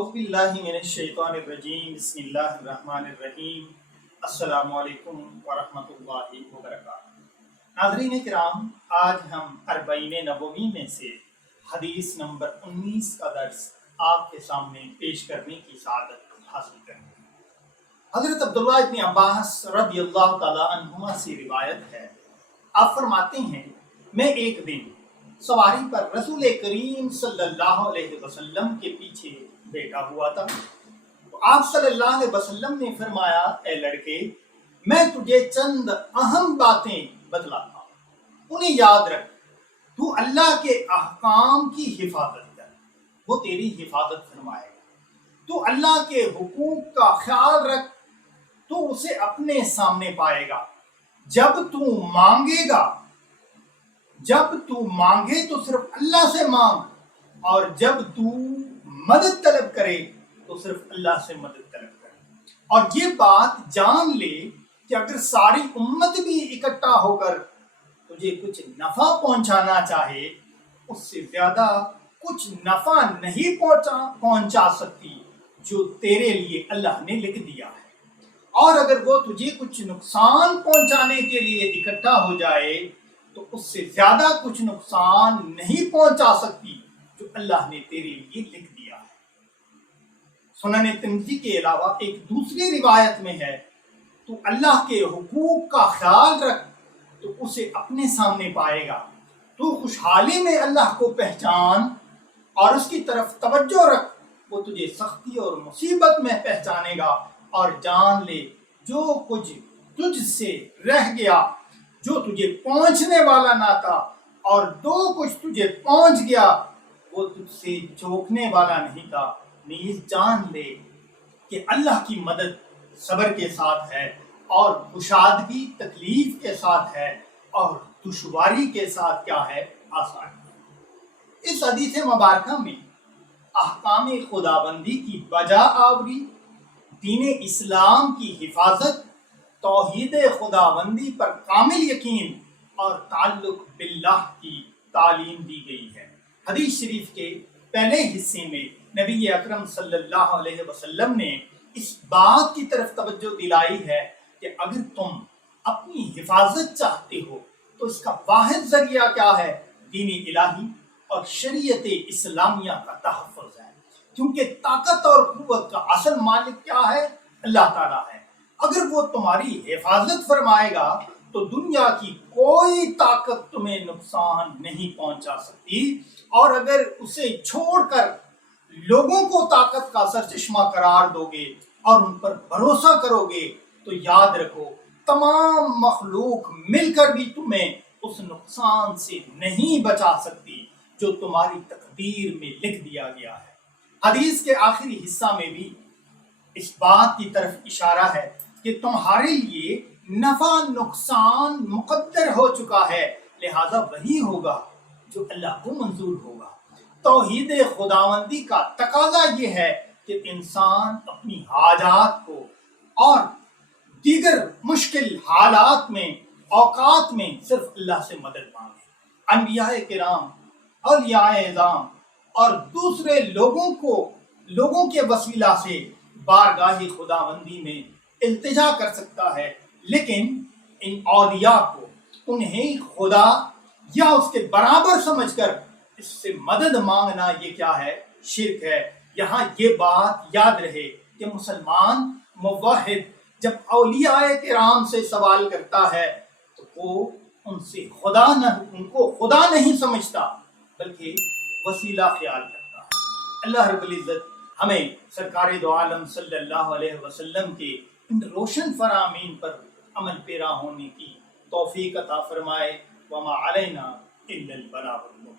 اعوذ باللہ من الشیطان الرجیم بسم اللہ الرحمن الرحیم السلام علیکم ورحمۃ اللہ وبرکاتہ۔ ناظرین کرام، آج ہم اربعین نبوی میں سے حدیث نمبر 19 کا درس آپ کے سامنے پیش کرنے کی سعادت حاصل کریں گے۔ حضرت عبداللہ ابن عباس رضی اللہ تعالی عنہما سے روایت ہے، آپ فرماتے ہیں میں ایک دن سواری پر رسول کریم صلی اللہ علیہ وسلم کے پیچھے بیٹھا ہوا تھا۔ تو آپ صلی اللہ علیہ وسلم نے فرمایا، اے لڑکے، میں تجھے چند اہم باتیں بتلاتا ہوں، انہیں یاد رکھ۔ تو اللہ کے احکام کی حفاظت کر، وہ تیری حفاظت فرمائے گا۔ تو اللہ کے حقوق کا خیال رکھ، تو اسے اپنے سامنے پائے گا۔ جب تو مانگے تو صرف اللہ سے مانگ، اور جب تو مدد طلب کرے تو صرف اللہ سے مدد طلب کرے۔ اور یہ بات جان لے کہ اگر ساری امت بھی اکٹھا ہو کر تجھے کچھ نفع پہنچانا چاہے، اس سے زیادہ کچھ نفع نہیں پہنچا سکتی جو تیرے لیے اللہ نے لکھ دیا ہے۔ اور اگر وہ تجھے کچھ نقصان پہنچانے کے لیے اکٹھا ہو جائے تو اس سے زیادہ کچھ نقصان نہیں پہنچا سکتی جو اللہ نے تیرے لیے لکھ دیا ہے۔ سنن ترمذی کے علاوہ ایک دوسری روایت میں ہے، تو اللہ کے حقوق کا خیال رکھ تو اسے اپنے سامنے پائے گا۔ تو خوشحالی میں اللہ کو پہچان اور اس کی طرف توجہ رکھ، وہ تجھے سختی اور مصیبت میں پہچانے گا۔ اور جان لے جو کچھ تجھ سے رہ گیا، جو تجھے پہنچنے والا نہ تھا، اور جو کچھ تجھے پہنچ گیا وہ تجھ سے چوکنے والا نہیں تھا۔ نیز جان لے کہ اللہ کی مدد صبر کے ساتھ ہے، اور کشادگی تکلیف کے ساتھ ہے، اور دشواری کے ساتھ کیا ہے؟ آسانی۔ اس حدیث مبارکہ میں احکام خداوندی کی بجا آوری، دین اسلام کی حفاظت، توحید خداوندی پر کامل یقین اور تعلق باللہ کی تعلیم دی گئی ہے۔ حدیث شریف کے پہلے حصے میں نبی اکرم صلی اللہ علیہ وسلم نے اس بات کی طرف توجہ دلائی ہے کہ اگر تم اپنی حفاظت چاہتے ہو تو اس کا واحد ذریعہ کیا ہے؟ دین الہی اور شریعت اسلامیہ کا تحفظ ہے، کیونکہ طاقت اور قوت کا اصل مالک کیا ہے؟ اللہ تعالیٰ ہے۔ اگر وہ تمہاری حفاظت فرمائے گا تو دنیا کی کوئی طاقت تمہیں نقصان نہیں پہنچا سکتی، اور اگر اسے چھوڑ کر لوگوں کو طاقت کا سرچشمہ قرار دو گے اور ان پر بھروسہ کرو گے تو یاد رکھو تمام مخلوق مل کر بھی تمہیں اس نقصان سے نہیں بچا سکتی جو تمہاری تقدیر میں لکھ دیا گیا ہے۔ حدیث کے آخری حصہ میں بھی اس بات کی طرف اشارہ ہے کہ تمہارے لیے نفع نقصان مقدر ہو چکا ہے، لہذا وہی ہوگا جو اللہ کو منظور ہوگا۔ توحید خداوندی کا تقاضا یہ ہے کہ انسان اپنی حاجات کو اور دیگر مشکل حالات میں، اوقات میں صرف اللہ سے مدد مانگے۔ انبیاء کرام، اولیاء اعظام اور دوسرے لوگوں کے وسیلہ سے بارگاہ خداوندی میں التجا کر سکتا ہے، لیکن ان اولیاء کو انہیں خدا یا اس کے برابر سمجھ کر اس سے مدد مانگنا یہ کیا ہے؟ شرک ہے۔ یہاں یہ بات یاد رہے کہ مسلمان موحد جب اولیاء کرام سے سوال کرتا ہے تو وہ ان کو خدا نہیں سمجھتا بلکہ وسیلہ خیال کرتا ہے۔ اللہ رب العزت ہمیں سرکار دو عالم صلی اللہ علیہ وسلم کے ان روشن فرامین پر عمل پیرا ہونے کی توفیق عطا فرمائے۔ وما علینا الا البلاغ المبین۔